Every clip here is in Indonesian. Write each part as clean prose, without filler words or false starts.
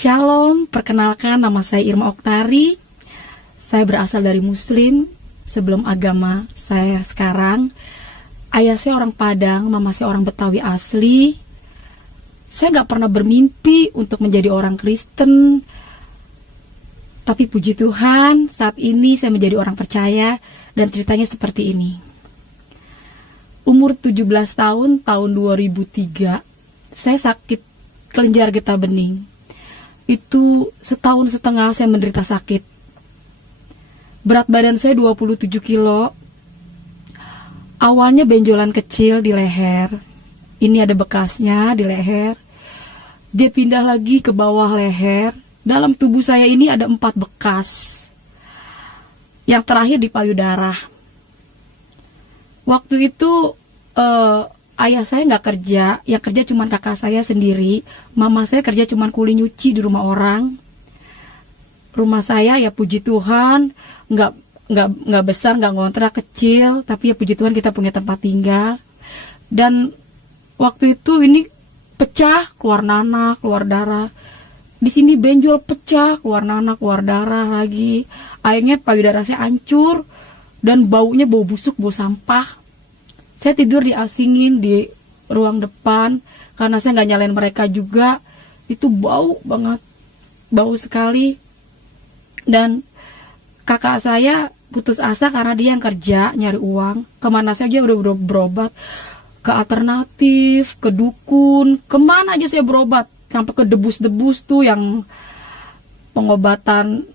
Shalom, perkenalkan nama saya Irma Oktari. Saya berasal dari Muslim. Sebelum agama saya sekarang, ayah saya orang Padang, mama saya orang Betawi asli. Saya gak pernah bermimpi untuk menjadi orang Kristen. Tapi puji Tuhan, saat ini saya menjadi orang percaya. Dan ceritanya seperti ini. Umur 17 tahun 2003, saya sakit kelenjar getah bening. Itu setahun setengah saya menderita sakit. Berat badan saya 27 kilo. Awalnya benjolan kecil di leher. Ini ada bekasnya di leher. Dia pindah lagi ke bawah leher. Dalam tubuh saya ini ada 4 bekas. Yang terakhir di payudara. Waktu itu ayah saya nggak kerja. Yang kerja cuma kakak saya sendiri. Mama saya kerja cuma kuli nyuci di rumah orang. Rumah saya ya puji Tuhan nggak besar, nggak ngontrak, kecil, tapi ya puji Tuhan kita punya tempat tinggal. Dan waktu itu ini pecah, keluar nanah, keluar darah. Di sini benjol pecah, keluar nanah, keluar darah lagi. Akhirnya payudara saya hancur dan baunya bau busuk, bau sampah. Saya tidur diasingin di ruang depan karena saya nggak nyalain mereka juga. Itu bau banget, bau sekali. Dan kakak saya putus asa karena dia yang kerja, nyari uang. Kemana saja udah berobat. Ke alternatif, ke dukun, kemana aja saya berobat. Sampai ke debus-debus tuh yang pengobatan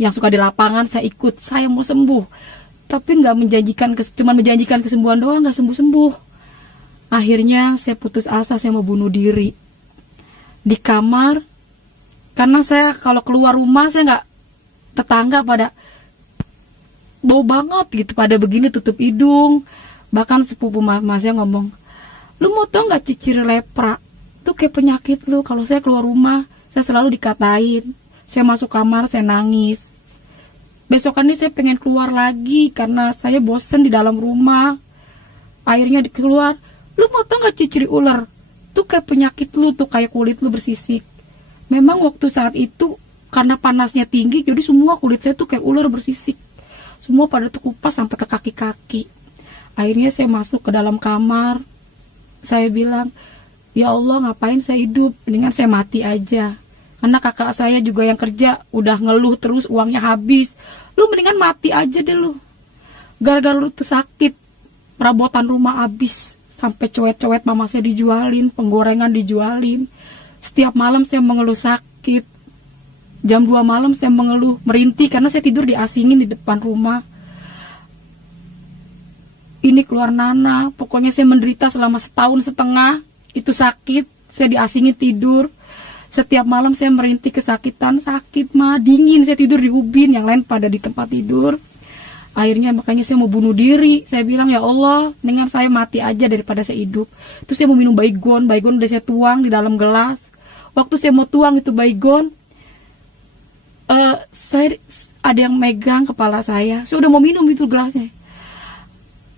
yang suka di lapangan saya ikut. Saya mau sembuh. Tapi nggak menjanjikan, cuma menjanjikan kesembuhan doang, nggak sembuh-sembuh. Akhirnya saya putus asa, saya mau bunuh diri. Di kamar, karena saya kalau keluar rumah saya nggak, tetangga pada bau banget gitu, pada begini tutup hidung. Bahkan sepupu mama saya ngomong, lu mau tau nggak ciri lepra? Itu kayak penyakit lu. Kalau saya keluar rumah, saya selalu dikatain. Saya masuk kamar, saya nangis. Besokannya saya pengen keluar lagi karena saya bosen di dalam rumah. Akhirnya keluar, lu mau tau nggak ciri ular? Itu kayak penyakit lu tuh, kayak kulit lu bersisik. Memang waktu saat itu karena panasnya tinggi, jadi semua kulit saya tuh kayak ular bersisik. Semua pada terkupas sampai ke kaki-kaki. Akhirnya saya masuk ke dalam kamar. Saya bilang, ya Allah, ngapain saya hidup? Mendingan saya mati aja. Karena kakak saya juga yang kerja udah ngeluh terus, uangnya habis. Lu mendingan mati aja deh lu. Gara-gara lu tuh sakit, perabotan rumah habis. Sampai coet-coet mama saya dijualin, penggorengan dijualin. Setiap malam saya mengeluh sakit. Jam 2 malam saya mengeluh, merintih karena saya tidur diasingin di depan rumah. Ini keluar nanah, pokoknya saya menderita selama setahun setengah. Itu sakit, saya diasingin tidur. Setiap malam saya merintih kesakitan, sakit mah, dingin, saya tidur di ubin, yang lain pada di tempat tidur. Akhirnya makanya saya mau bunuh diri. Saya bilang, ya Allah, dengan saya mati aja daripada saya hidup. Terus saya mau minum baygon udah saya tuang di dalam gelas. Waktu saya mau tuang itu baygon, saya ada yang megang kepala saya udah mau minum itu gelasnya.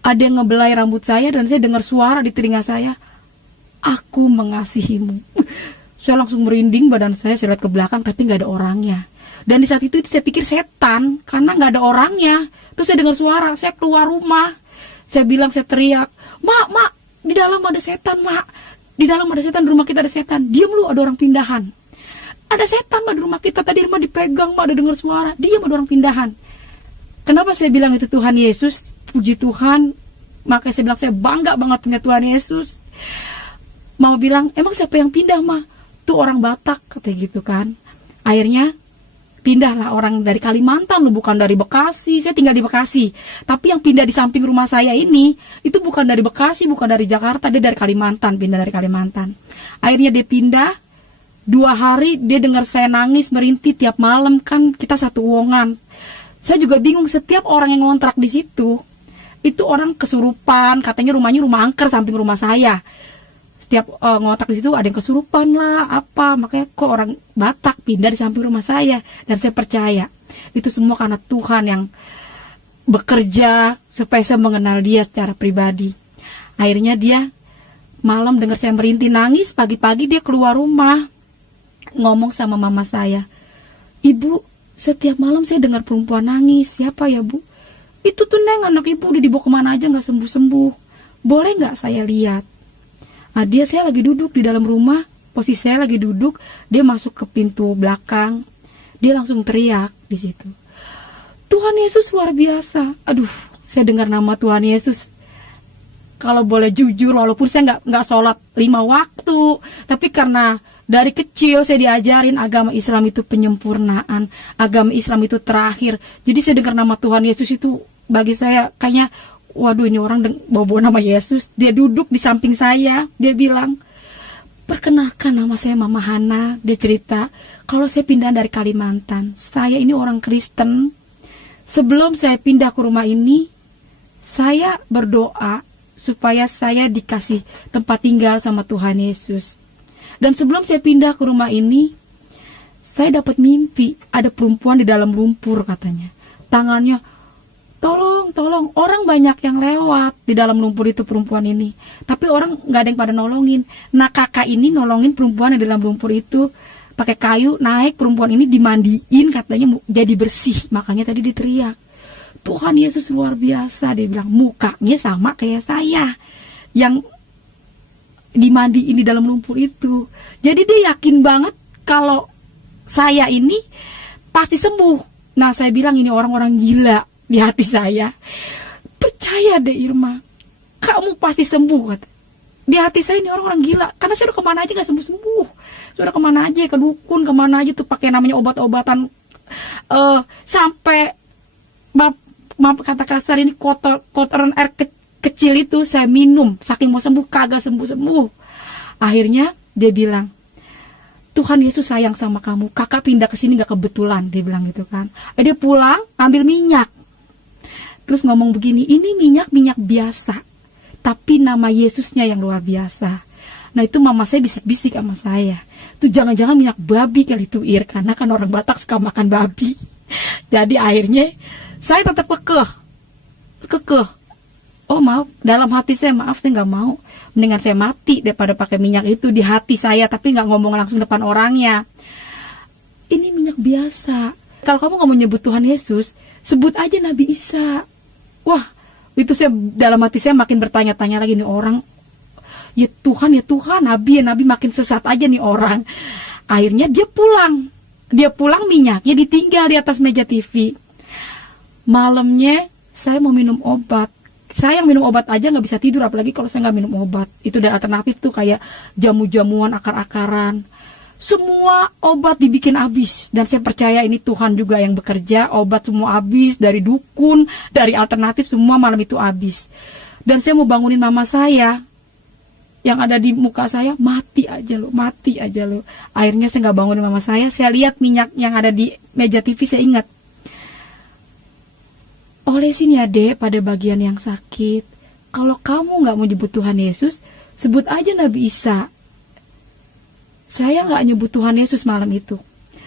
Ada yang ngebelai rambut saya dan saya dengar suara di telinga saya, aku mengasihimu. Saya langsung merinding badan saya lihat ke belakang tapi nggak ada orangnya. Dan di saat itu saya pikir setan karena nggak ada orangnya. Terus saya dengar suara, saya keluar rumah. Saya bilang, saya teriak, mak, di dalam ada setan, mak. Di dalam ada setan, di rumah kita ada setan. Diam lu, ada orang pindahan. Ada setan mah di rumah kita, tadi rumah dipegang mah, ada dengar suara, dia mah ada orang pindahan. Kenapa saya bilang itu Tuhan Yesus? Puji Tuhan. Makanya saya bilang saya bangga banget punya Tuhan Yesus. Mama bilang, emang siapa yang pindah mah? Tuh orang Batak, katanya gitu kan. Akhirnya pindahlah orang dari Kalimantan, bukan dari Bekasi. Saya tinggal di Bekasi, tapi yang pindah di samping rumah saya ini, itu bukan dari Bekasi, bukan dari Jakarta, dia dari Kalimantan, pindah dari Kalimantan. Akhirnya dia pindah. 2 hari dia dengar saya nangis, merintih tiap malam, kan kita satu uongan. Saya juga bingung, setiap orang yang ngontrak di situ, itu orang kesurupan, katanya rumahnya rumah angker samping rumah saya. Setiap ngontrak di situ ada yang kesurupan lah, apa, makanya kok orang Batak pindah di samping rumah saya. Dan saya percaya, itu semua karena Tuhan yang bekerja supaya saya mengenal dia secara pribadi. Akhirnya dia malam dengar saya merintih nangis, pagi-pagi dia keluar rumah. ngomong sama mama saya, "Ibu, setiap malam saya dengar perempuan nangis. Siapa ya, Bu?" "Itu tuh Neng, anak ibu udah dibawa kemana aja gak sembuh-sembuh. Boleh gak saya lihat?" Saya lagi duduk di dalam rumah, posisi saya lagi duduk, dia masuk ke pintu belakang, dia langsung teriak di situ, "Tuhan Yesus luar biasa." Aduh, saya dengar nama Tuhan Yesus. Kalau boleh jujur, walaupun saya nggak sholat 5 waktu, tapi karena dari kecil saya diajarin agama Islam itu penyempurnaan, agama Islam itu terakhir. Jadi saya dengar nama Tuhan Yesus itu bagi saya kayaknya, waduh, ini orang bawa nama Yesus. Dia duduk di samping saya, dia bilang, "Perkenalkan, nama saya Mama Hana." Dia cerita, kalau saya pindah dari Kalimantan, saya ini orang Kristen. Sebelum saya pindah ke rumah ini, saya berdoa supaya saya dikasih tempat tinggal sama Tuhan Yesus. Dan sebelum saya pindah ke rumah ini, saya dapat mimpi ada perempuan di dalam lumpur katanya. Tangannya, tolong, tolong. Orang banyak yang lewat di dalam lumpur itu perempuan ini. Tapi orang gak ada yang pada nolongin. Nah, kakak ini nolongin perempuan di dalam lumpur itu. Pakai kayu, naik, perempuan ini dimandiin katanya jadi bersih. Makanya tadi diteriak, "Tuhan Yesus luar biasa." Dia bilang, mukanya sama kayak saya yang dimandiin di dalam lumpur itu. Jadi dia yakin banget kalau saya ini pasti sembuh. Nah, saya bilang ini orang-orang gila di hati saya. "Percaya deh Irma, kamu pasti sembuh," kata. Di hati saya ini orang-orang gila, karena saya udah kemana aja gak sembuh-sembuh. Sudah kemana aja, ke dukun, kemana aja tuh pakai namanya obat-obatan, sampai maaf kata kasar ini, kotoran air kecil itu saya minum, saking mau sembuh kagak sembuh-sembuh. Akhirnya dia bilang, "Tuhan Yesus sayang sama kamu, kakak pindah ke sini gak kebetulan," dia bilang gitu kan. Dia pulang ambil minyak, terus ngomong begini, "Ini minyak biasa, tapi nama Yesusnya yang luar biasa." Nah, itu mama saya bisik-bisik sama saya, "Itu jangan-jangan minyak babi kali itu, Ir," karena kan orang Batak suka makan babi. Jadi akhirnya saya tetap kekeh. Oh maaf, dalam hati saya, maaf saya nggak mau, mendingan saya mati daripada pakai minyak itu di hati saya, tapi nggak ngomong langsung depan orangnya. "Ini minyak biasa. Kalau kamu nggak mau nyebut Tuhan Yesus, sebut aja Nabi Isa." Wah, itu saya dalam hati saya makin bertanya-tanya lagi, nih orang, ya Tuhan, Nabi makin sesat aja nih orang. Akhirnya dia pulang minyaknya ditinggal di atas meja TV. Malamnya saya mau minum obat. Saya yang minum obat aja nggak bisa tidur, apalagi kalau saya nggak minum obat. Itu dari alternatif tuh kayak jamu-jamuan, akar-akaran. Semua obat dibikin habis. Dan saya percaya ini Tuhan juga yang bekerja. Obat semua habis, dari dukun, dari alternatif, semua malam itu habis. Dan saya mau bangunin mama saya, yang ada di muka saya, mati aja lo. Akhirnya saya nggak bangunin mama saya lihat minyak yang ada di meja TV, saya ingat, "Olesin ya Dek pada bagian yang sakit. Kalau kamu nggak mau nyebut Tuhan Yesus, sebut aja Nabi Isa." Saya nggak nyebut Tuhan Yesus malam itu.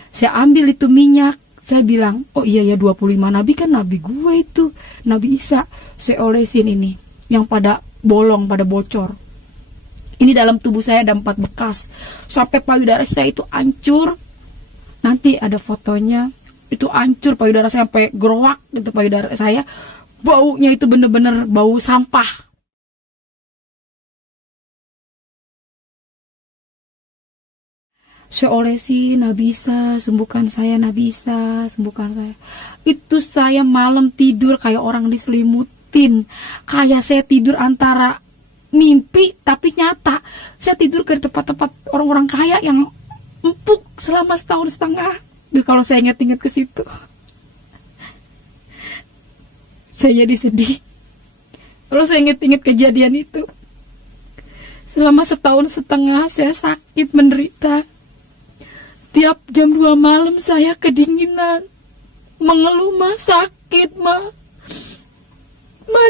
Saya ambil itu minyak, saya bilang, "Oh iya ya, 25 nabi kan nabi gue itu, Nabi Isa." Saya olesin ini, yang pada bolong, pada bocor. Ini dalam tubuh saya ada 4 bekas. Sampai payudara saya itu hancur. Nanti ada fotonya. Itu hancur payudara saya sampai gerowak itu payudara saya. Baunya itu bener-bener bau sampah. Saya olesi, Nabi Isa, sembuhkan saya, Nabi Isa, sembuhkan saya. Itu saya malam tidur kayak orang diselimutin. Kayak saya tidur antara mimpi tapi nyata. Saya tidur ke tempat-tempat orang-orang kaya yang empuk selama 1,5 tahun. Duh, kalau saya ingat-ingat ke situ, saya jadi sedih. Kalau saya ingat-ingat kejadian itu, selama 1,5 tahun saya sakit menderita. Tiap jam 2 malam saya kedinginan, mengeluh, "Ma sakit, Ma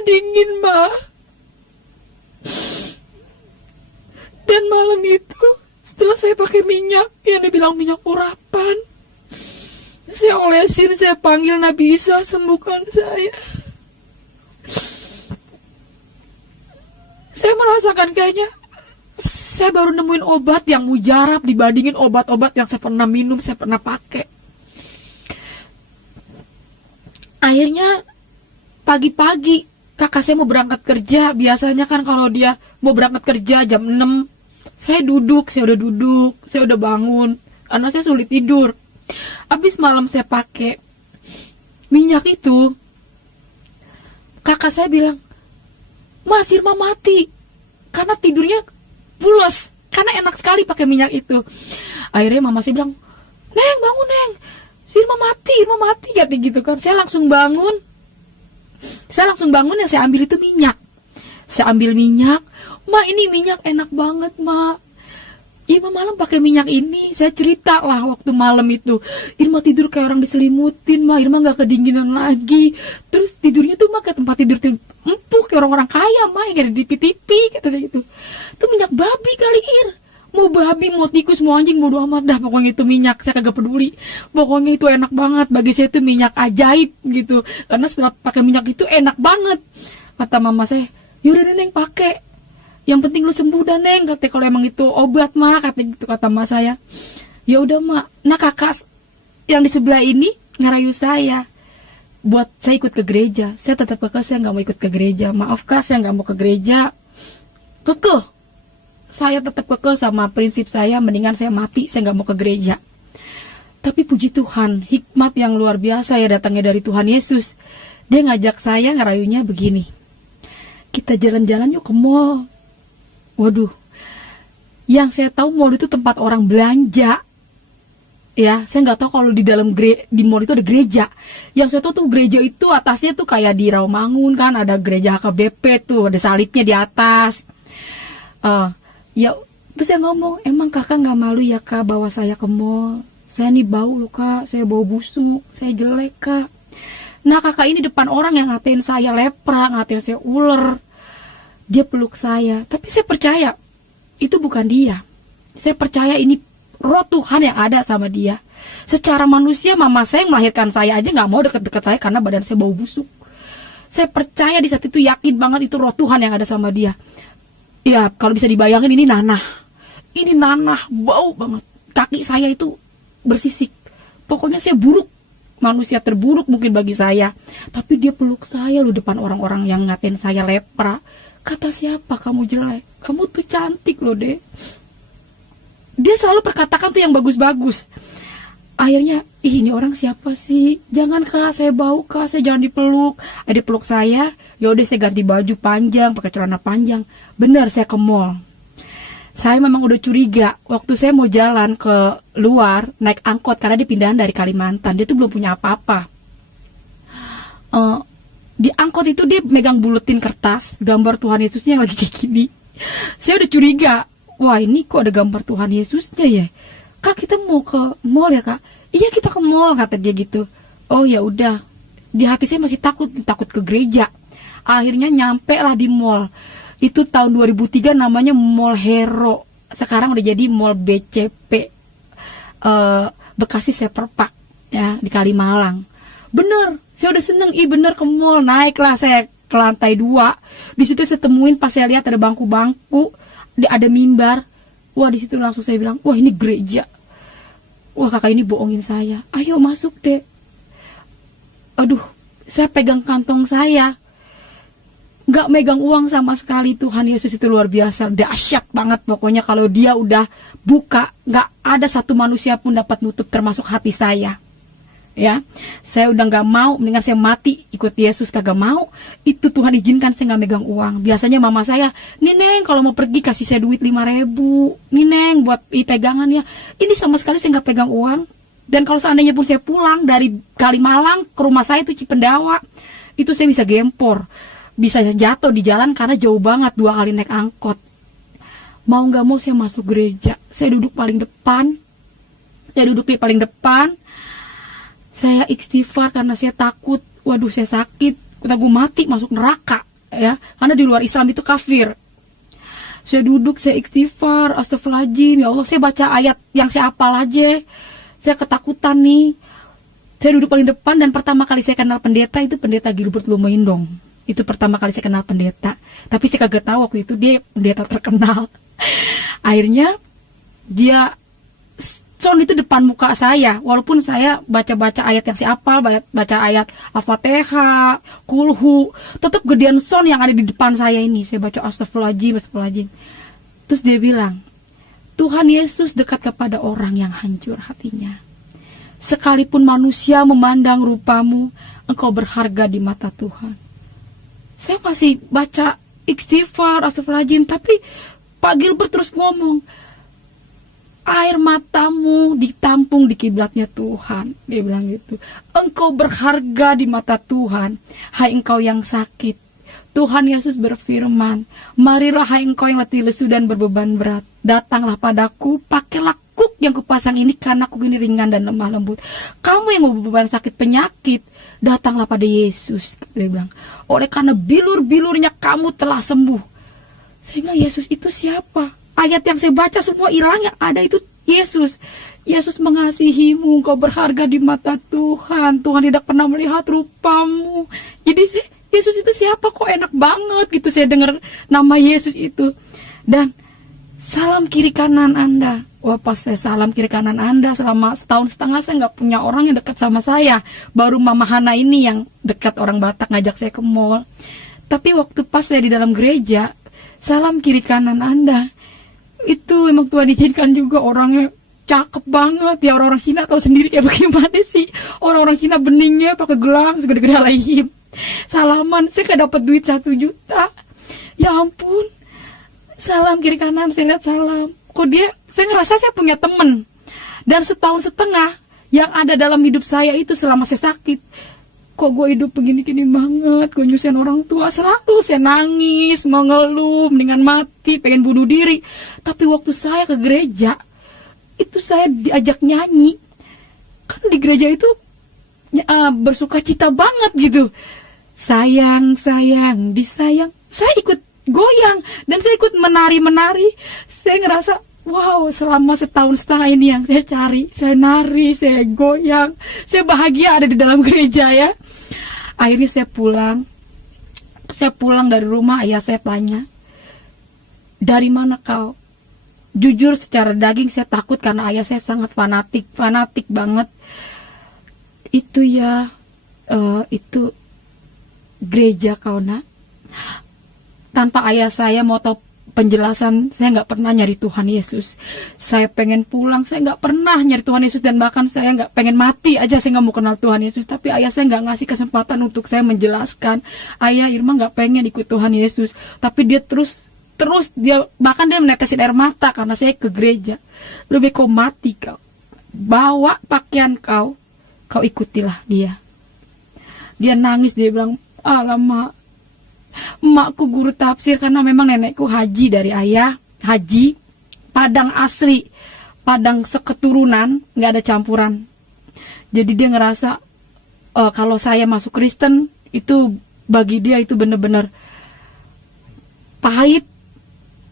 dingin, Ma." Dan malam itu, setelah saya pakai minyak yang dibilang minyak urapan, saya olesin, saya panggil Nabi Isa, sembuhkan saya. Saya merasakan kayaknya Saya baru nemuin obat yang mujarab dibandingin obat-obat yang saya pernah minum, saya pernah pakai. Akhirnya pagi-pagi kakak saya mau berangkat kerja. Biasanya kan kalau dia mau berangkat kerja jam 6, saya udah duduk, saya udah bangun karena saya sulit tidur. Habis malam saya pakai minyak itu, kakak saya bilang, "Mas, Irma mati." Karena tidurnya pulas, karena enak sekali pakai minyak itu. Akhirnya mama saya bilang, "Neng, bangun Neng, Irma mati," kata gitu kan. Saya langsung bangun ya, saya ambil itu minyak. Saya ambil minyak, "Ma, ini minyak enak banget, Ma. Irma malam pakai minyak ini." Saya cerita lah waktu malam itu, Irma tidur kayak orang diselimutin, Ma. Irma gak kedinginan lagi. Terus tidurnya tuh, Ma, ke tempat tidur tuh empuk kayak orang-orang kaya, Ma, yang ada di TV, kata saya gitu. Itu minyak babi kali, Ir. Mau babi, mau tikus, mau anjing, bodo amat dah. Pokoknya itu minyak, saya kagak peduli. Pokoknya itu enak banget. Bagi saya itu minyak ajaib gitu. Karena setelah pakai minyak itu enak banget. Kata mama saya, "Yaudah deh, Neng, pakai. Yang penting lu sembuh dah, Neng," kata, "kalau emang itu obat, Ma," kata gitu, kata mas saya. Ya udah, Ma. Nah, kakak yang di sebelah ini ngerayu saya buat saya ikut ke gereja. Saya tetap kekeh, saya nggak mau ikut ke gereja. Maaf Kak, saya nggak mau ke gereja. Kekeh, saya tetap kekeh sama prinsip saya, mendingan saya mati, saya nggak mau ke gereja. Tapi puji Tuhan, hikmat yang luar biasa ya datangnya dari Tuhan Yesus. Dia ngajak saya, ngerayunya begini, "Kita jalan-jalan yuk ke mall." Waduh, yang saya tahu mall itu tempat orang belanja. Ya, saya nggak tahu kalau di dalam di mall itu ada gereja. Yang saya tahu tuh gereja itu atasnya tuh kayak di Rawamangun kan, ada gereja HKBP tuh, ada salibnya di atas. Ya, terus saya ngomong, "Emang kakak nggak malu ya Kak bawa saya ke mall? Saya nih bau loh Kak, saya bau busuk, saya jelek Kak." Nah, kakak ini depan orang yang ngatain saya lepra, ngatain saya ular. Dia peluk saya, tapi saya percaya itu bukan dia. Saya percaya ini roh Tuhan yang ada sama dia. Secara manusia, mama saya yang melahirkan saya aja nggak mau deket-deket saya karena badan saya bau busuk. Saya percaya di saat itu, yakin banget itu roh Tuhan yang ada sama dia. Ya, kalau bisa dibayangin, ini nanah. Ini nanah, bau banget. Kaki saya itu bersisik. Pokoknya saya buruk. Manusia terburuk mungkin bagi saya. Tapi dia peluk saya loh depan orang-orang yang ngatain saya lepra. Kata, "Siapa kamu jelek? Kamu tuh cantik loh, Dek." Dia selalu perkatakan tuh yang bagus-bagus. Akhirnya, ini orang siapa sih? "Jangan Kak, saya bau Kak, saya jangan dipeluk." Dia peluk saya, yaudah saya ganti baju panjang, pakai celana panjang. Benar, saya ke mall. Saya memang udah curiga, waktu saya mau jalan ke luar, naik angkot, karena dia pindahan dari Kalimantan, dia tuh belum punya apa-apa. Di angkot itu dia megang buletin kertas, gambar Tuhan Yesusnya yang lagi kayak gini. Saya udah curiga, wah ini kok ada gambar Tuhan Yesusnya ya? "Kak, kita mau ke mall ya Kak?" "Iya, kita ke mall," kata dia gitu. Oh ya udah, di hati saya masih takut ke gereja. Akhirnya nyampe lah di mall. Itu tahun 2003, namanya Mall Hero. Sekarang udah jadi Mall BCP, Bekasi Seperpak ya, di Kalimalang. Bener, saya udah seneng, bener ke mall. Naiklah saya ke lantai 2. Di situ saya temuin, pas saya lihat ada bangku-bangku, ada mimbar. Wah, di situ langsung saya bilang, wah ini gereja. Wah, kakak ini bohongin saya. "Ayo masuk deh." Aduh, saya pegang kantong saya. Gak megang uang sama sekali. Tuhan Yesus itu luar biasa, dahsyat banget. Pokoknya kalau dia udah buka, gak ada satu manusia pun dapat nutup, termasuk hati saya. Ya, saya udah gak mau, mendingan saya mati ikut Yesus, kagak mau. Itu Tuhan izinkan saya gak megang uang. Biasanya mama saya, "Nih Neng, kalau mau pergi kasih saya duit 5.000. Nih Neng, buat pegangan ya." Ini sama sekali saya gak pegang uang. Dan kalau seandainya pun saya pulang dari Kalimalang ke rumah saya itu Cipendawa, itu saya bisa gempor, bisa jatuh di jalan karena jauh banget, 2 kali naik angkot. Mau gak mau saya masuk gereja. Saya duduk paling depan. Saya istighfar karena saya takut. Waduh, saya sakit. Kata gue mati, masuk neraka ya. Karena di luar Islam itu kafir. Saya duduk, saya istighfar, astagfirullahaladzim, ya Allah, saya baca ayat yang saya hafal aja. Saya ketakutan nih. Saya duduk paling depan, dan pertama kali saya kenal pendeta itu pendeta Gilbert Lumaindong. Itu pertama kali saya kenal pendeta. Tapi saya kagak tahu waktu itu dia pendeta terkenal. Akhirnya dia sound itu depan muka saya, walaupun saya baca-baca ayat yang saya hafal, baca ayat Al-Fatihah, Kulhu, tetap gedean sound yang ada di depan saya ini. Saya baca astagfirullahaladzim, astagfirullahaladzim. Terus dia bilang, Tuhan Yesus dekat kepada orang yang hancur hatinya. Sekalipun manusia memandang rupamu, engkau berharga di mata Tuhan. Saya masih baca istighfar, astagfirullahaladzim, tapi Pak Gilbert terus ngomong, air matamu ditampung di kiblatnya Tuhan. Dia bilang gitu. Engkau berharga di mata Tuhan. Hai engkau yang sakit. Tuhan Yesus berfirman, marilah hai engkau yang letih lesu dan berbeban berat. Datanglah padaku, pakailah kuk yang kupasang ini karena kuk ini ringan dan lemah lembut. Kamu yang berbeban sakit penyakit, datanglah pada Yesus. Dia bilang, oleh karena bilur-bilurnya kamu telah sembuh. Saya bilang, Yesus itu siapa? Ayat yang saya baca semua hilang, yang ada itu Yesus. Yesus mengasihimu, kau berharga di mata Tuhan. Tuhan tidak pernah melihat rupamu. Jadi Yesus itu siapa? Kok enak banget gitu saya dengar nama Yesus itu. Dan salam kiri kanan Anda. Wah, pas saya salam kiri kanan Anda selama setahun setengah saya nggak punya orang yang dekat sama saya. Baru Mama Hana ini yang dekat, orang Batak ngajak saya ke mall. Tapi waktu pas saya di dalam gereja, salam kiri kanan Anda. Itu emang Tuhan izinkan juga orangnya cakep banget. Ya orang-orang Cina tahu sendiri ya bagaimana sih. Orang-orang Cina beningnya pakai gelang segede-gede lahim. Salaman, saya gak dapat duit 1 juta. Ya ampun. Salam kiri kanan, saya lihat salam. Kok saya ngerasa saya punya temen. Dan setahun setengah yang ada dalam hidup saya itu selama saya sakit. Kok gue hidup begini-gini banget, gue nyusahin orang tua, selalu saya nangis, mengeluh, mendingan mati, pengen bunuh diri. Tapi waktu saya ke gereja, itu saya diajak nyanyi. Kan di gereja itu bersuka cita banget gitu. Sayang, sayang, disayang. Saya ikut goyang, dan saya ikut menari-menari. Saya ngerasa, wow, selama setahun setengah ini yang saya cari. Saya nari, saya goyang, saya bahagia ada di dalam gereja ya. Akhirnya saya pulang dari rumah. Ayah saya tanya, dari mana kau? Jujur secara daging saya takut karena ayah saya sangat fanatik banget. Itu ya, itu gereja kau nak. Tanpa ayah saya mau tahu penjelasan, saya nggak pernah nyari Tuhan Yesus. Saya pengen pulang, saya nggak pernah nyari Tuhan Yesus, dan bahkan saya nggak pengen mati aja, saya nggak mau kenal Tuhan Yesus. Tapi ayah saya nggak ngasih kesempatan untuk saya menjelaskan. Ayah, Irma nggak pengen ikut Tuhan Yesus, tapi dia terus dia bahkan dia menetesin air mata karena saya ke gereja. Lebih kau mati kau, bawa pakaian kau ikutilah dia. Dia nangis, dia bilang, alamak, emakku guru tafsir karena memang nenekku haji dari ayah, haji Padang asli, Padang seketurunan, nggak ada campuran. Jadi dia ngerasa kalau saya masuk Kristen itu bagi dia itu benar-benar pahit,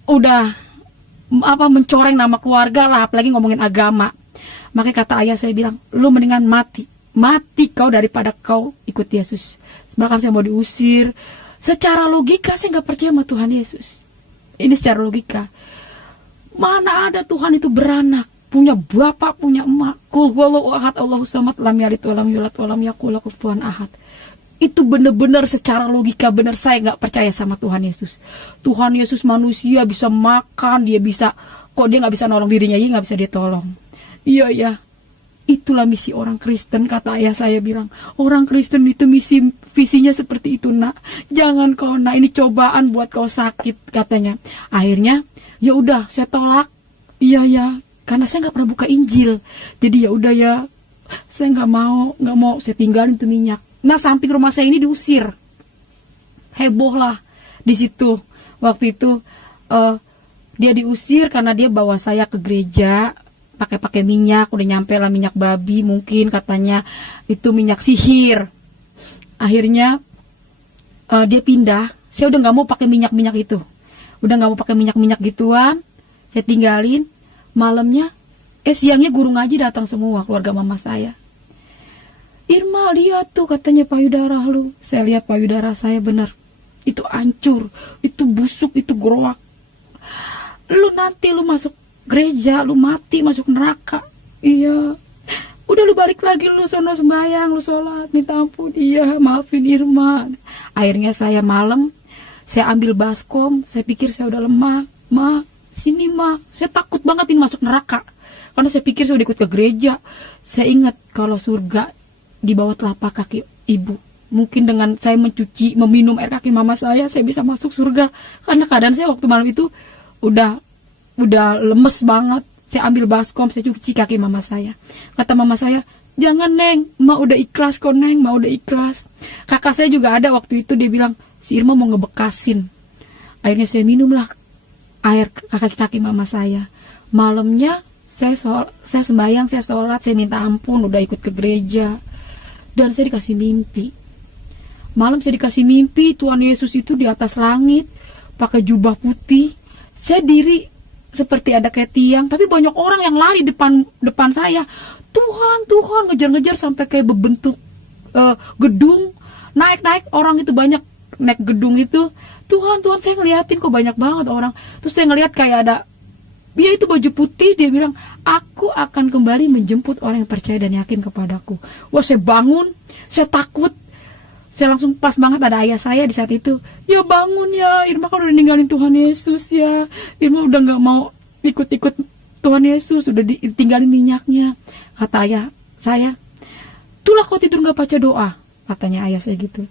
udah mencoreng nama keluarga lah, apalagi ngomongin agama. Makanya kata ayah saya bilang, lu mendingan mati kau daripada kau ikut Yesus. Bahkan saya mau diusir. Secara logika saya nggak percaya sama Tuhan Yesus. Ini secara logika. Mana ada Tuhan itu beranak, punya bapak, punya emak. Qul huwallahu ahad, Allahu samad, lam yalid walam yulad walam yakul lahu kufuwan ahad. Itu benar-benar secara logika benar, saya nggak percaya sama Tuhan Yesus. Tuhan Yesus manusia, bisa makan, dia bisa, kok dia nggak bisa nolong dirinya, nggak bisa dia tolong. Iya ya. Itulah misi orang Kristen, kata ayah saya bilang. Orang Kristen itu visinya seperti itu nak. Jangan kau nak, ini cobaan buat kau sakit, katanya. Akhirnya ya udah saya tolak. Iya ya, karena saya nggak pernah buka Injil. Jadi ya udah ya, saya nggak mau saya tinggalin itu minyak. Nah, samping rumah saya ini diusir. Heboh lah di situ. Waktu itu dia diusir karena dia bawa saya ke gereja pakai minyak, udah nyampe lah minyak babi, mungkin katanya itu minyak sihir. Akhirnya dia pindah. Saya udah nggak mau pakai minyak itu, udah nggak mau pakai minyak gituan. Saya tinggalin. Malamnya, siangnya guru ngaji datang semua, keluarga mama saya. Irma, lihat tuh, katanya payudara lu. Saya lihat payudara saya, benar, itu hancur, itu busuk, itu gerowak. lu nanti lu masuk gereja, lu mati masuk neraka. Iya. Udah lu balik lagi, lu sono sembahyang, lu sholat, minta ampun. Iya, maafin Irma. Akhirnya saya malam, saya ambil baskom, saya pikir saya udah lemah. Ma, sini ma, saya takut banget ini masuk neraka. Karena saya pikir saya udah ikut ke gereja. Saya ingat kalau surga di bawah telapak kaki ibu. Mungkin dengan saya mencuci, meminum air kaki mama saya bisa masuk surga. Karena keadaan saya waktu malam itu udah lemes banget. Saya ambil baskom, saya cuci kaki mama saya. Kata mama saya, jangan Neng, Ma udah ikhlas kok Neng, Ma udah ikhlas. Kakak saya juga ada waktu itu, dia bilang, si Irma mau ngebekasin. Akhirnya saya minumlah air kaki mama saya. Malamnya saya sembahyang, saya sholat, saya minta ampun, udah ikut ke gereja. Dan saya dikasih mimpi. Malam saya dikasih mimpi, Tuhan Yesus itu di atas langit, pakai jubah putih. Saya diri seperti ada kayak tiang, tapi banyak orang yang lari depan saya. Tuhan ngejar-ngejar sampai kayak berbentuk gedung. Naik orang itu banyak naik gedung itu. Tuhan saya ngeliatin kok banyak banget orang. Terus saya ngeliat kayak ada, dia itu baju putih, dia bilang, aku akan kembali menjemput orang yang percaya dan yakin kepadaku. Wah, saya bangun, saya takut. Saya langsung pas banget ada ayah saya di saat itu. Ya bangun ya, Irma kan udah ninggalin Tuhan Yesus ya. Irma udah gak mau ikut-ikut Tuhan Yesus, udah ditinggalin minyaknya. Kata ayah saya, itulah kau tidur gak baca doa, katanya ayah saya gitu.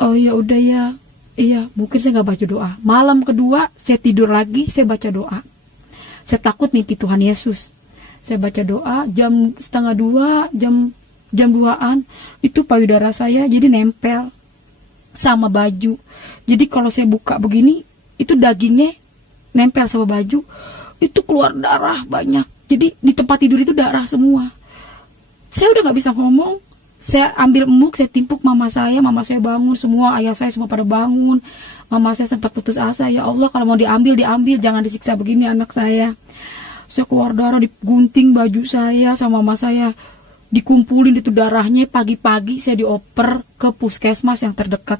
Oh ya udah ya, iya mungkin saya gak baca doa. Malam kedua saya tidur lagi, saya baca doa. Saya takut mimpi Tuhan Yesus. Saya baca doa jam 1:30, jam 2-an, itu payudara saya jadi nempel sama baju. Jadi kalau saya buka begini, itu dagingnya nempel sama baju, itu keluar darah banyak. Jadi di tempat tidur itu darah semua. Saya udah gak bisa ngomong. Saya ambil emuk, saya timpuk mama saya bangun semua, ayah saya semua pada bangun. Mama saya sempat putus asa, ya Allah kalau mau diambil, jangan disiksa begini anak saya. Saya keluar darah, digunting baju saya sama mama saya, dikumpulin itu darahnya. Pagi-pagi saya dioper ke puskesmas yang terdekat.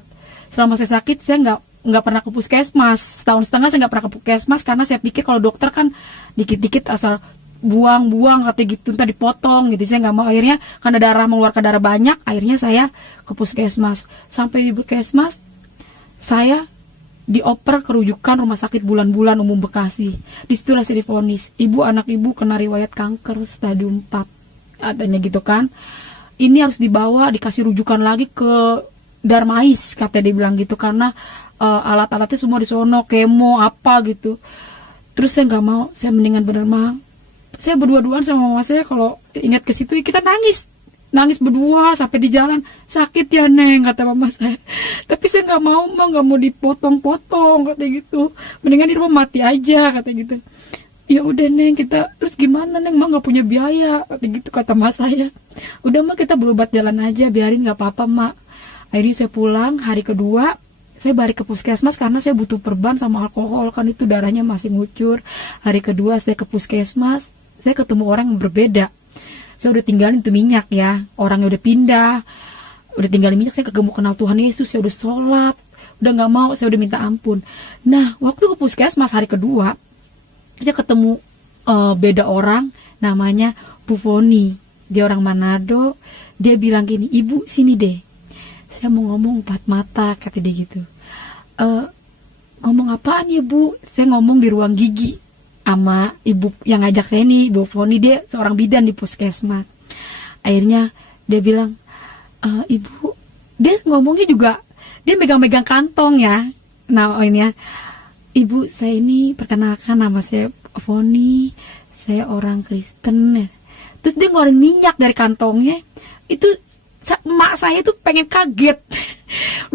Selama saya sakit saya nggak pernah ke puskesmas. Setahun setengah saya nggak pernah ke puskesmas karena saya pikir kalau dokter kan dikit-dikit asal buang katanya gitu, entah dipotong gitu. Saya nggak mau. Akhirnya karena darah mengeluarkan darah banyak, akhirnya saya ke puskesmas. Sampai di puskesmas saya dioper ke rujukan Rumah Sakit Bulan-Bulan Umum Bekasi. Disitulah saya divonis, anak ibu kena riwayat kanker stadium 4. Katanya gitu kan, ini harus dibawa dikasih rujukan lagi ke Darmais, katanya dia bilang gitu, karena alat-alatnya semua di sono, kemo apa gitu. Terus saya nggak mau, saya mendingan bener-bener, saya berdua-duaan sama mama saya. Kalau ingat ke situ kita nangis berdua sampai di jalan. Sakit ya Neng, kata mama saya. Tapi saya nggak mau dipotong-potong, katanya gitu. Mendingan Irma mati aja, katanya gitu. Ya udah Neng, kita terus gimana Neng, mah nggak punya biaya, kata gitu, kata mas saya. Udah mah kita berobat jalan aja, biarin nggak apa-apa mak. Akhirnya saya pulang. Hari kedua saya balik ke puskesmas karena saya butuh perban sama alkohol, kan itu darahnya masih ngucur. Hari kedua saya ke puskesmas, saya ketemu orang yang berbeda. Saya udah tinggalin tuh minyak ya, orangnya udah pindah, udah tinggalin minyak. Saya kagak mau kenal Tuhan Yesus, saya udah sholat, udah nggak mau, saya udah minta ampun. Nah waktu ke puskesmas hari kedua, kita ketemu beda orang, namanya Bu Foni. Dia orang Manado. Dia bilang gini, ibu sini deh, saya mau ngomong 4 mata, kata dia gitu. Ngomong apaan ya Bu? Saya ngomong di ruang gigi sama ibu yang ngajak saya nih, Bu Foni. Dia seorang bidan di puskesmas. Akhirnya dia bilang, ibu, dia ngomongnya juga, dia megang-megang kantong ya. Nah ini ya, ibu saya ini perkenalkan, nama saya Foni, saya orang Kristen ya. Terus dia ngeluarin minyak dari kantongnya. Itu emak saya tuh pengen kaget.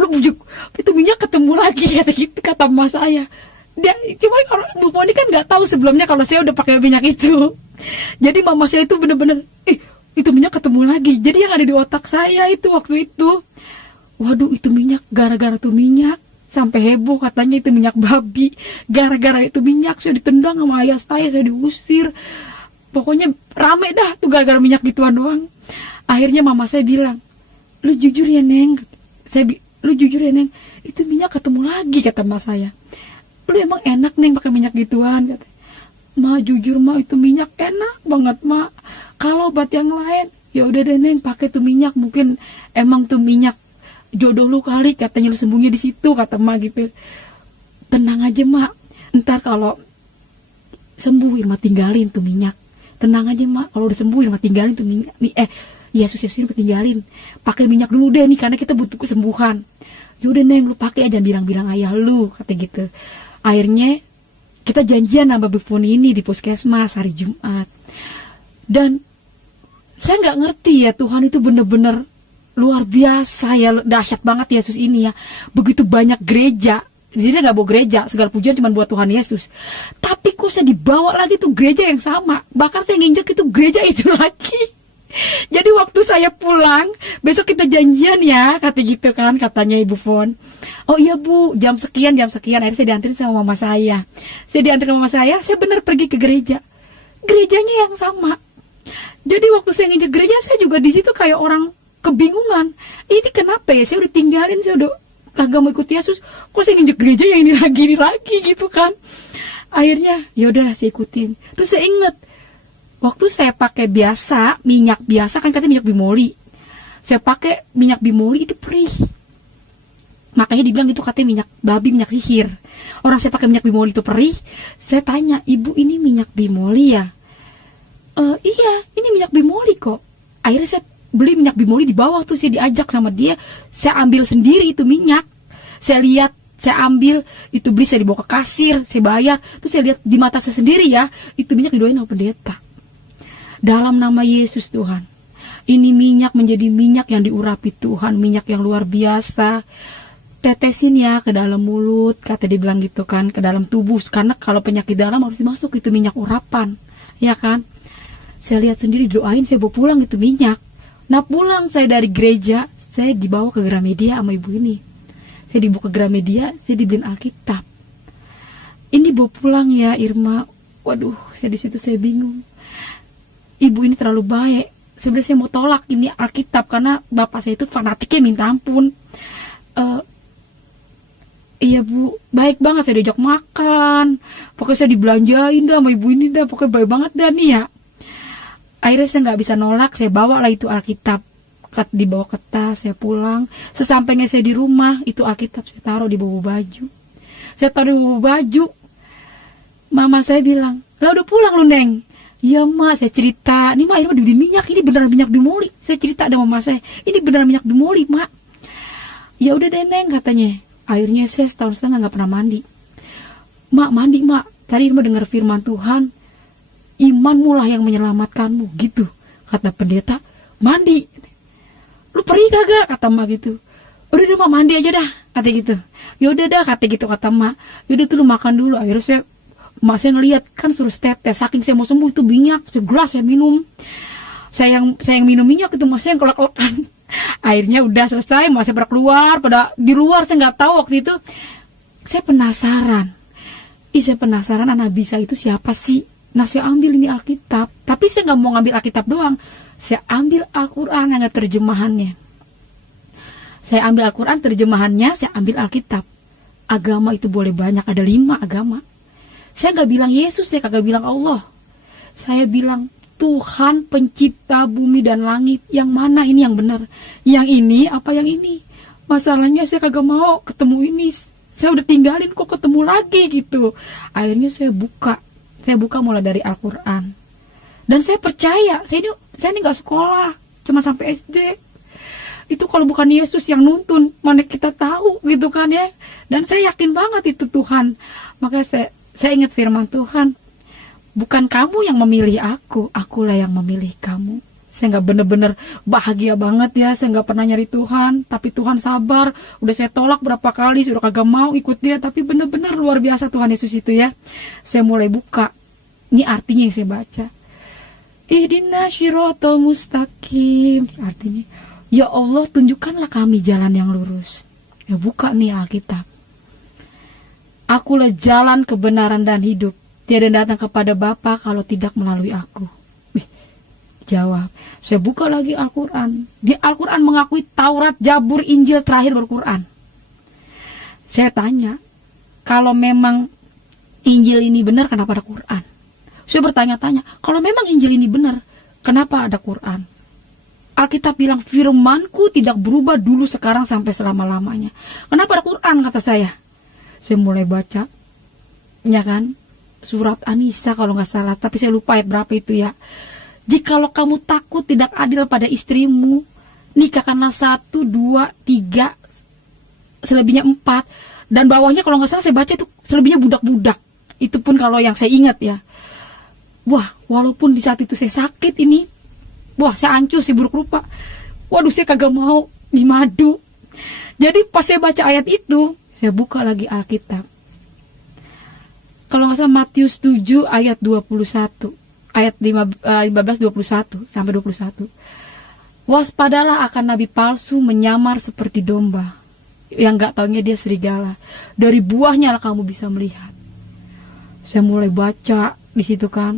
Lu bujuk, itu minyak ketemu lagi, kata gitu, kata emak saya. Dia cuma orang Bu Foni kan nggak tahu sebelumnya kalau saya udah pakai minyak itu. Jadi mama saya itu bener-bener, itu minyak ketemu lagi. Jadi yang ada di otak saya itu waktu itu, waduh itu minyak, gara-gara tuh minyak sampai heboh katanya itu minyak babi. Gara-gara itu minyak saya ditendang sama ayah saya diusir. Pokoknya rame dah tuh gara-gara minyak gituan doang. Akhirnya mama saya bilang, lu jujur ya Neng, lu jujur ya Neng, itu minyak ketemu lagi, kata mas saya. lu emang enak Neng pakai minyak gituan, kata. Ma jujur Ma, itu minyak enak banget Ma. Kalau obat yang lain, ya udah deh Neng pakai tuh minyak, mungkin emang tuh minyak jodoh lu kali, katanya lu sembunyi di situ, kata Ma gitu. Tenang aja Ma, ntar kalau sembuh Irma tinggalin tuh minyak. Tenang aja Ma, kalau udah sembuh Irma tinggalin tuh minyak. Yesus Irma tinggalin. Pakai minyak dulu deh nih, karena kita butuh kesembuhan. Yaudah Neng, lu pakai aja, bilang-bilang ayah lu, kata gitu. Akhirnya kita janjian sama Befun ini di puskesmas hari Jumat. Dan saya nggak ngerti ya, Tuhan itu bener-bener luar biasa ya, dahsyat banget Yesus ini ya. Begitu banyak gereja, jadi saya nggak bawa gereja, segala pujian cuma buat Tuhan Yesus. Tapi kok saya dibawa lagi tuh gereja yang sama, bahkan saya nginjek itu gereja itu lagi. Jadi waktu saya pulang, besok kita janjian ya, kata gitu kan, katanya Ibu Fon. Oh iya Bu, jam sekian. Akhirnya saya dianterin sama mama saya. Saya benar pergi ke gereja. Gerejanya yang sama. Jadi waktu saya nginjek gereja, saya juga di situ kayak orang kebingungan. Ini kenapa ya, saya udah tinggalin, saya udah kagak mau ikut Yesus, kok saya nginjek gereja yang ini lagi gitu kan. Akhirnya, yaudahlah saya ikutin. Terus saya ingat, waktu saya pakai minyak biasa kan katanya minyak bimoli. Saya pakai minyak bimoli itu perih. Makanya dibilang itu katanya minyak babi, minyak sihir. Orang saya pakai minyak bimoli itu perih. Saya tanya, Ibu ini minyak bimoli ya? Iya, ini minyak bimoli kok. Akhirnya saya beli minyak bimoli di bawah tuh, saya diajak sama dia. Saya ambil sendiri itu minyak. Saya lihat, saya ambil, itu beli, saya dibawa ke kasir, saya bayar. Terus saya lihat di mata saya sendiri ya, itu minyak didoain sama pendeta. Dalam nama Yesus Tuhan, ini minyak menjadi minyak yang diurapi Tuhan, minyak yang luar biasa. Tetesin ya ke dalam mulut, kata dia bilang gitu kan, ke dalam tubuh. Karena kalau penyakit dalam harus dimasuk itu minyak urapan, ya kan. Saya lihat sendiri, doain, saya bawa pulang itu minyak. Nah pulang saya dari gereja, saya dibawa ke Gramedia sama ibu ini. Saya dibawa ke Gramedia, saya dibeliin Alkitab. Ini bawa pulang ya Irma. Waduh, saya di situ saya bingung. Ibu ini terlalu baik. Sebenarnya saya mau tolak ini Alkitab karena bapak saya itu fanatiknya minta ampun. Iya Bu, baik banget, saya diajak makan. Pokoknya saya dibelanjain dah sama ibu ini dah. Pokoknya baik banget dah nih ya. Akhirnya saya nggak bisa nolak, saya bawa lah itu Alkitab. Dibawa ke tas, saya pulang. Sesampainya saya di rumah, itu Alkitab saya taruh di bawah baju. Saya taruh di bawah baju. Mama saya bilang, lah udah pulang lu Neng. Iya Ma, saya cerita, ini Ma, ini dibeli minyak, ini benar minyak bimoli. Saya cerita sama mama saya, ini benar minyak bimoli Ma. Ya udah deh Neng, katanya. Akhirnya saya setahun setengah nggak pernah mandi. Mak, mandi Mak. Tadi Irma dengar firman Tuhan, imanmu lah yang menyelamatkanmu, gitu. Kata pendeta, mandi. Lu perih kagak, kata Mak gitu. Udah deh Mak, mandi aja dah, kata gitu. Yaudah dah, kata gitu, kata Mak. Yaudah tuh lu makan dulu. Akhirnya Mak saya ngeliat, kan suruh tetes. Saking saya mau sembuh itu minyak, segelas saya minum. Saya yang minum minyak itu, Mak saya yang kelak-kelakan. Akhirnya udah selesai, Mak saya pada keluar. Pada di luar saya nggak tahu waktu itu. Saya penasaran. Saya penasaran anak bisa itu siapa sih? Nah saya ambil ini Alkitab. Tapi saya nggak mau ngambil Alkitab doang. Saya ambil Al-Quran yang ada terjemahannya. Saya ambil Al-Quran terjemahannya, saya ambil Alkitab. Agama itu boleh banyak, ada 5 agama. Saya nggak bilang Yesus, saya kagak bilang Allah. Saya bilang Tuhan pencipta bumi dan langit. Yang mana ini yang benar? Yang ini apa yang ini? Masalahnya saya kagak mau ketemu ini. Saya udah tinggalin kok ketemu lagi gitu. Akhirnya saya buka mulai dari Al-Quran. Dan saya percaya, saya ini nggak sekolah, cuma sampai SD. Itu kalau bukan Yesus yang nuntun, mana kita tahu gitu kan ya. Dan saya yakin banget itu Tuhan. Maka saya ingat firman Tuhan, bukan kamu yang memilih akulah yang memilih kamu. Saya nggak bener-bener bahagia banget ya, saya nggak pernah nyari Tuhan, tapi Tuhan sabar. Udah saya tolak berapa kali, sudah kagak mau ikut dia, tapi bener-bener luar biasa Tuhan Yesus itu ya. Saya mulai buka, ini artinya yang saya baca. Ihdinas shiratal mustaqim, artinya, ya Allah tunjukkanlah kami jalan yang lurus. Ya buka nih Alkitab. Akulah jalan kebenaran dan hidup. Tiada datang kepada Bapa kalau tidak melalui aku. Jawab. Saya buka lagi Al-Quran. Di Al-Quran mengakui Taurat, Zabur, Injil, terakhir Al-Quran. Saya tanya, kalau memang Injil ini benar, kenapa ada Quran? Saya bertanya-tanya, kalau memang Injil ini benar, kenapa ada Quran? Alkitab bilang, firmanku tidak berubah dulu, sekarang, sampai selama-lamanya. Kenapa ada Quran, kata saya? Saya mulai baca, ya kan, surat An-Nisa kalau nggak salah, tapi saya lupa ayat berapa itu ya. Jikalau kamu takut tidak adil pada istrimu, nikahkanlah 1, 2, 3, selebihnya 4. Dan bawahnya kalau nggak salah saya baca itu selebihnya budak-budak. Itu pun kalau yang saya ingat ya. Wah, walaupun di saat itu saya sakit ini, wah saya hancur, saya buruk rupa. Waduh, saya kagak mau dimadu. Jadi pas saya baca ayat itu, saya buka lagi Alkitab. Kalau nggak salah Matius 7 ayat 21. Ayat 15, 21 sampai 21. Waspadalah akan nabi palsu menyamar seperti domba, yang nggak taunya dia serigala. Dari buahnya lah kamu bisa melihat. Saya mulai baca di situ kan.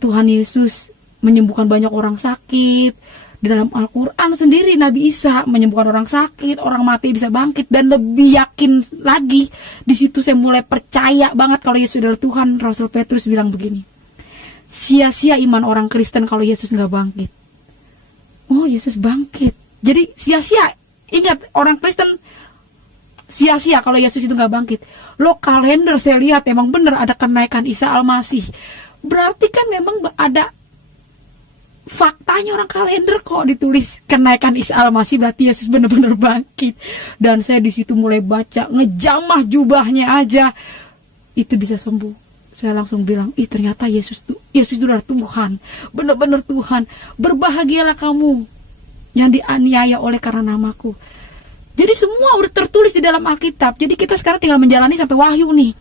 Tuhan Yesus menyembuhkan banyak orang sakit. Di dalam Al-Quran sendiri Nabi Isa menyembuhkan orang sakit, orang mati bisa bangkit, dan lebih yakin lagi. Di situ saya mulai percaya banget kalau Yesus adalah Tuhan. Rasul Petrus bilang begini, sia-sia iman orang Kristen kalau Yesus nggak bangkit. Oh, Yesus bangkit. Jadi sia-sia. Ingat, orang Kristen sia-sia kalau Yesus itu nggak bangkit. Lo kalender saya lihat emang bener ada kenaikan Isa Al-Masih. Berarti kan memang ada faktanya, orang kalender kok ditulis kenaikan Isa Al-Masih, berarti Yesus benar-benar bangkit. Dan saya di situ mulai baca, ngejamah jubahnya aja itu bisa sembuh. Saya langsung bilang, ternyata Yesus itu adalah Tuhan, benar-benar Tuhan. Berbahagialah kamu yang dianiaya oleh karena namaku. Jadi semua udah tertulis di dalam Alkitab. Jadi kita sekarang tinggal menjalani sampai Wahyu nih.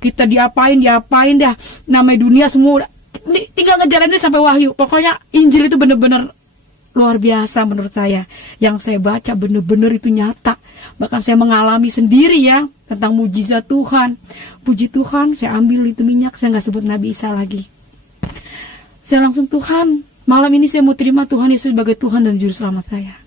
Kita diapain dah, namanya dunia semua udah, tinggal ngejalanin sampai Wahyu. Pokoknya Injil itu benar-benar luar biasa menurut saya. Yang saya baca benar-benar itu nyata. Bahkan saya mengalami sendiri ya tentang mujizat Tuhan. Puji Tuhan, saya ambil itu minyak, saya nggak sebut Nabi Isa lagi. Saya langsung, Tuhan, malam ini saya mau terima Tuhan Yesus sebagai Tuhan dan Juru Selamat saya.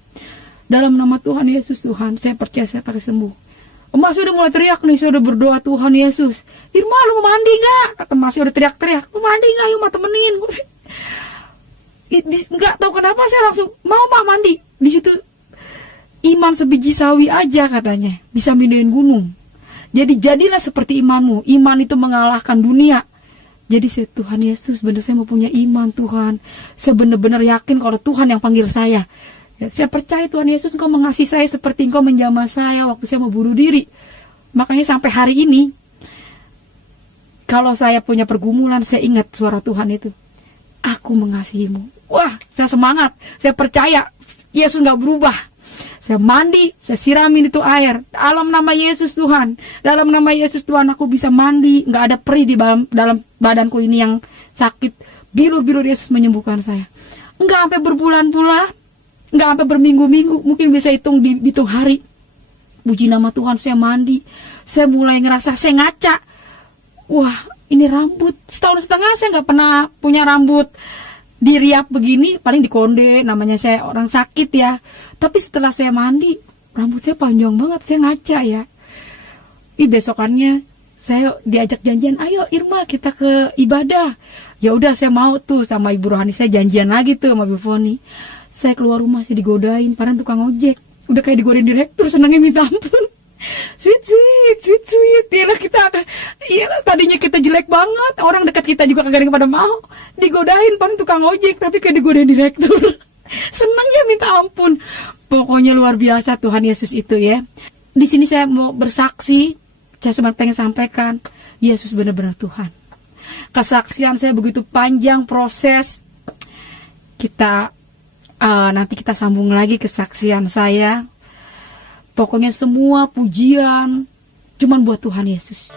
Dalam nama Tuhan Yesus, Tuhan, saya percaya saya pakai sembuh. Emak sudah mulai teriak nih, saya udah berdoa, Tuhan Yesus, Irma lu mau mandi gak? Kata Mas udah teriak-teriak, mau mandi gak? Yuk, Ma temenin. Nggak tahu kenapa saya langsung mau mandi. Di situ iman sebiji sawi aja katanya bisa mindahin gunung. Jadi jadilah seperti imanmu. Iman itu mengalahkan dunia. Jadi Tuhan Yesus, benar saya mau punya iman Tuhan. Saya benar-benar yakin kalau Tuhan yang panggil saya. Ya, saya percaya Tuhan Yesus, Engkau mengasihi saya seperti Engkau menjamah saya waktu saya mau bunuh diri. Makanya sampai hari ini, kalau saya punya pergumulan, saya ingat suara Tuhan itu. Aku mengasihimu. Wah, saya semangat. Saya percaya Yesus gak berubah. Saya mandi, saya siramin itu air. Dalam nama Yesus Tuhan. Dalam nama Yesus Tuhan aku bisa mandi. Gak ada perih di dalam badanku ini yang sakit. Bilur-bilur Yesus menyembuhkan saya. Enggak sampai berbulan-bulan. Enggak sampai berminggu-minggu. Mungkin bisa dihitung hari. Puji nama Tuhan, saya mandi. Saya mulai ngerasa, saya ngaca. Wah, ini rambut. Setahun setengah saya gak pernah punya rambut diriap begini, paling dikonde, namanya saya orang sakit ya. Tapi setelah saya mandi, rambut saya panjang banget, saya ngaca ya. Besokannya saya diajak janjian, ayo Irma kita ke ibadah. Ya udah saya mau tuh sama Ibu Rohani, saya janjian lagi tuh sama Bu Foni. Saya keluar rumah, saya digodain, padahal tukang ojek. Udah kayak digodain direktur, senangnya minta ampun. Sweet. Iyalah, tadinya kita jelek banget, orang dekat kita juga kagak ada yang pada mau. Digodain pan tukang ojek, tapi kayak digodain direktur. Senangnya minta ampun. Pokoknya luar biasa Tuhan Yesus itu ya. Di sini saya mau bersaksi, saya cuma pengen sampaikan, Yesus benar-benar Tuhan. Kesaksian saya begitu panjang proses. Nanti kita sambung lagi kesaksian saya. Pokoknya semua pujian cuman buat Tuhan Yesus.